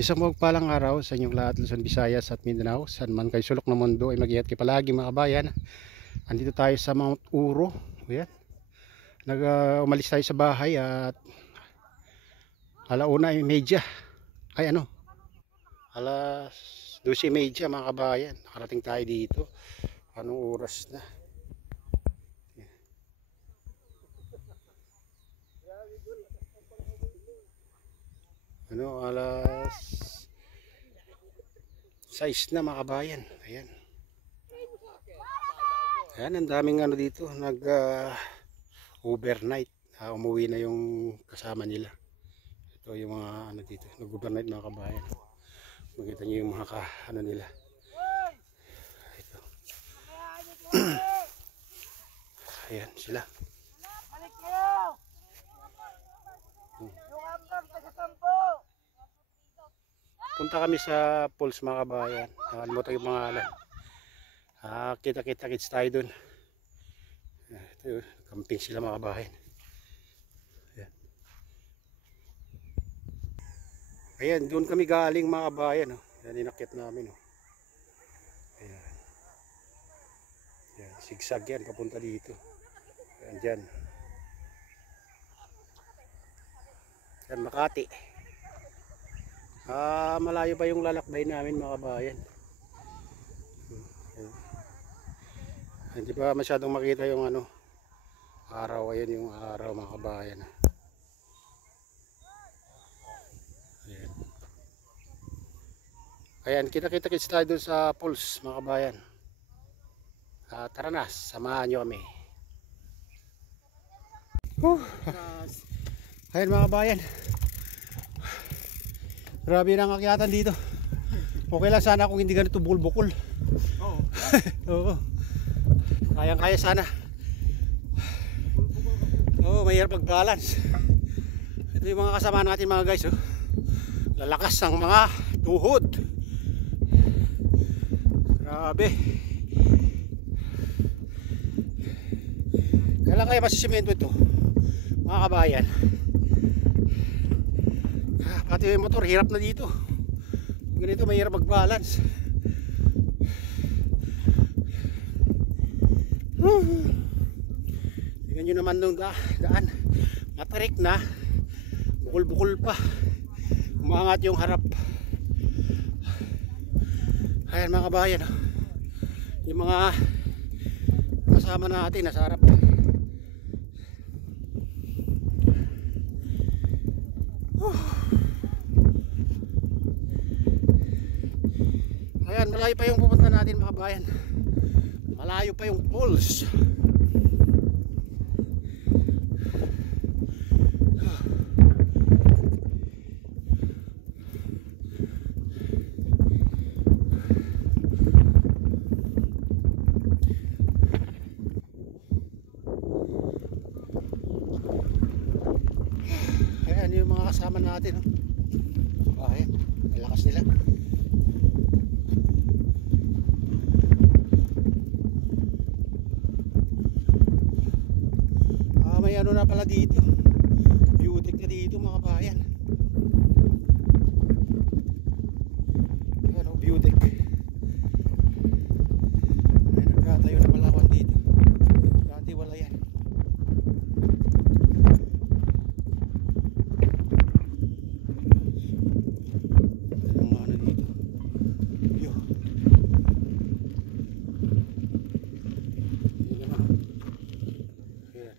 Isang mapagpalang araw sa inyong lahat, Luzon, Visayas at Mindanao. Saan man kayo sulok ng mundo ay mag-iingat kayo palagi mga kabayan. Andito tayo sa Mount Uro. Ayan. Umalis tayo sa bahay at alauna ay medya. Ay ano? Alas 12:30 mga kabayan. Nakarating tayo dito. Anong oras na? Alas 6 na mga kabayan. Ayan. Ayan, ang daming dito. Overnight. Umuwi na yung kasama nila. Ito yung mga dito. Nag-overnight mga kabayan. Makita nyo yung mga nila. Ito. Ayan sila. Punta kami sa Falls mga kabayan. Ano mo tayo pangalan? Kita-kita kits tayo dun. Ito, camping sila mga kabayan. Ayan. Ayan, doon kami galing mga kabayan. Oh. Yan, inakit namin. Oh. Ayan. Ayan, sigsag yan, papunta dito. Ayan, dyan. Ayan, Makati. Malayo pa yung lalakbay namin mga kabayan. Hindi pa masyadong makita yung araw. Ayan yung araw mga kabayan. Ayan. Ayan, kita-kita kits tayo dun sa Falls mga kabayan. Tara na, samahan nyo kami. Ayan mga kabayan. Grabe na ang akyatan dito. Okay lang sana kung hindi ganito bukol-bukol. Oo. Oo. Kayang-kaya sana. Oo, mahirap mag-balance. Ito yung mga kasama natin mga guys. Oh. Lalakas ng mga tuhod. Grabe. Kailan kaya masisimento ito mga kabayan? Pati yung motor hirap na dito. Ganito mahirap mag-balance. Tingnan nyo naman nung daan. Matarik na. Bukol-bukol pa. Umangat yung harap. Ayan mga kabayan. Yung mga kasama natin nasa harap. Ayan, malayo pa yung pupunta natin mga kabayan. Malayo pa yung Falls. Ayan yung mga kasama natin. Ayan, malakas nila. May na pala dito. Beauty na dito mga kabayan. Ayan o, beauty. Ayan, nagkatayo na pala ako dito. Dati wala yan. Anong dito? Yo. Yun naman. Ayan.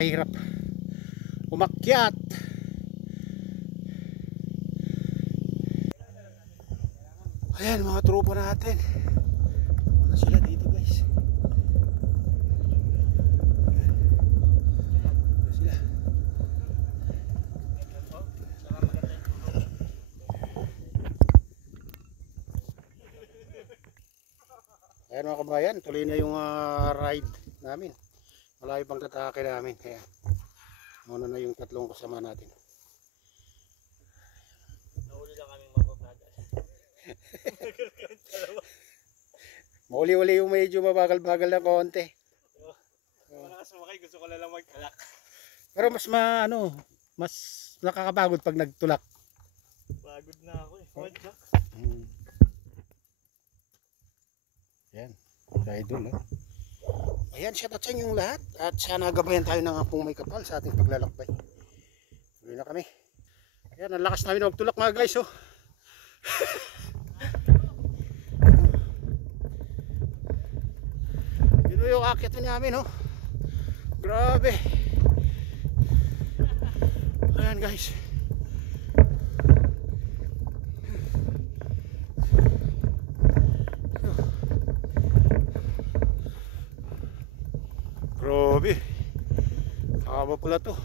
Mahirap umakyat. Ayan mga tropa natin. Muna sila dito guys. Ayan sila. Ayan mga kabayan, tuloy na yung ride namin. Malayo pang tatake namin. Ayan. Muna na yung tatlong kasama natin. Nahuli lang kaming mapapagal. Mauli-uli yung medyo mabagal-bagal na konti. Wala ka sumakay, gusto ko lang magtulak. Pero mas mas nakakapagod pag nagtulak. Pagod na ako eh. Padyak. Yan, sa idol. Ayan, shout out sa inyong lahat. At sana gabayan tayo ng ampung may kapal sa ating paglalakbay. Tuloy na kami. Ayan, ang lakas namin magtulak mga guys. Yun yung akit namin. Grabe. Ayan guys. Grabe. Haba pala to.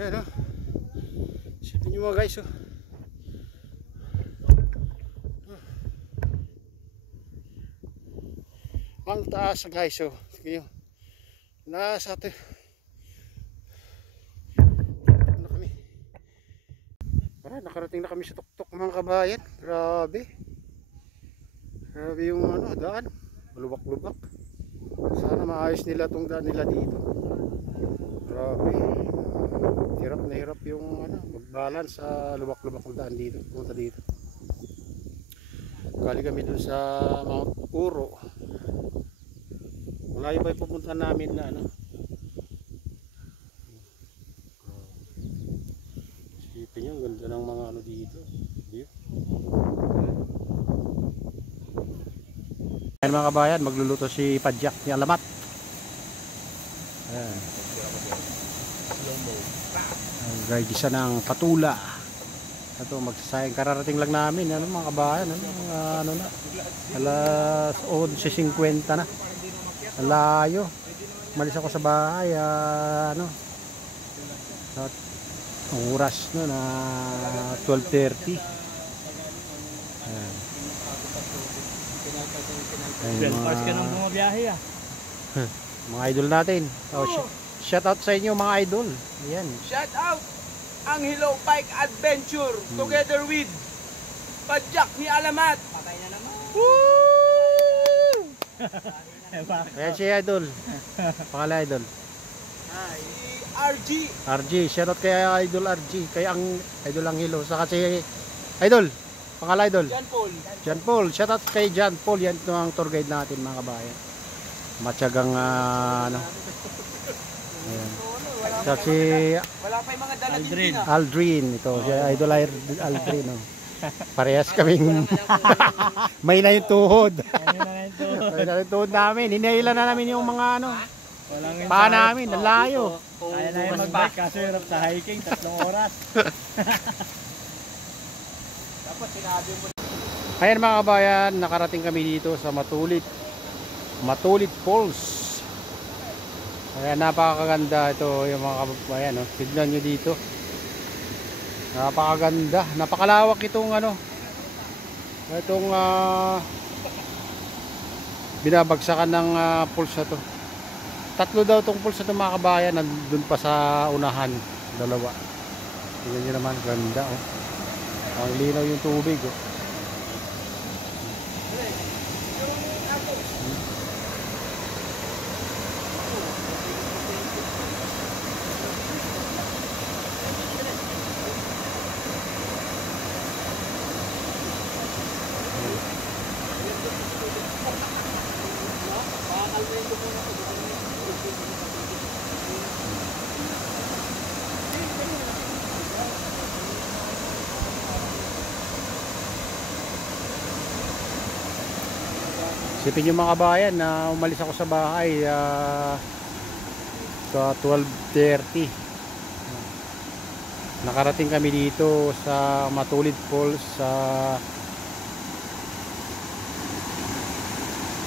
Ayan Isipin nyo mga guys ang taas guys sige nasa ito na kami. Nakarating na kami sa tuktok mga kabayan. Grabe yung daan, lubak-lubak. Sana maayos nila tong daan nila dito. Grabe, hirap na hirap yung mag-balance sa lubak-lubak ng daan dito. Punta dito galing kami dun sa Mount Uro. Malayo pa yung pupunta namin na isipin nyo, ganda ng mga dito view. Ayan mga kabayan, magluluto si Padyak ni Alamat. Ayan, gagisa ng patula. Ito, magsasayang kararating lang namin mga kabayan, na alas 11:50 na. Layo. Malis ako sa bahay ang oras na 12:30. Ayan. 12 hours ka nang bumabiyahe Mga idol natin. Shout out sa inyo mga idol. Ayan. Shout out ang Hello Bike Adventure together with Padyak ni Alamat. Patay na naman. Woo! Ayan si idol. Pangalan idol. RG. RG. Shout out kay idol RG. Kay ang idol ang Hilo. Saka si idol. Pangalan idol. John Paul. Shout out kay John Paul. Yan ito ang tour guide natin mga kabayan. Matyagang ayan. Si Wala pa yung mga dala din Aldrin. Ito si idol Aldrin. Parehas kaming may na yung tuhod. May na yung tuhod namin. Hinihila na namin yung mga paa namin. Ang layo. Kaya na yung mag-bike kaso hirap sa hiking 3 oras. Dapat sinabi mo. Ayan mga kabayan, nakarating kami dito sa Matulit Falls. Ayan, napakaganda ito yung mga kabayan. Tignan nyo dito. Napakaganda. Napakalawak itong binabagsakan ng falls na to. 3 daw itong falls na to mga kabayan. Nandun pa sa unahan. 2. Tignan nyo naman, ganda ang linaw yung tubig Isipin nyo mga kabayan na umalis ako sa bahay sa 12:30. Nakarating kami dito sa Matulit Falls sa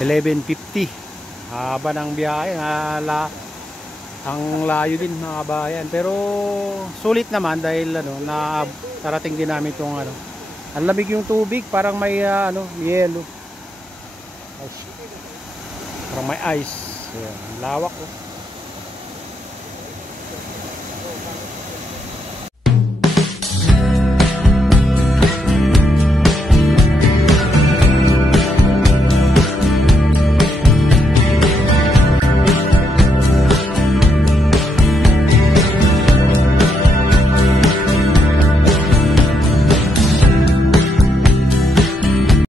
11:50. Haba ng biyahe, ang layo din mga kabayan. Pero sulit naman dahil nakarating din namin itong ang lamig yung tubig, parang may yelo. Parang may ice. Ayan, lawak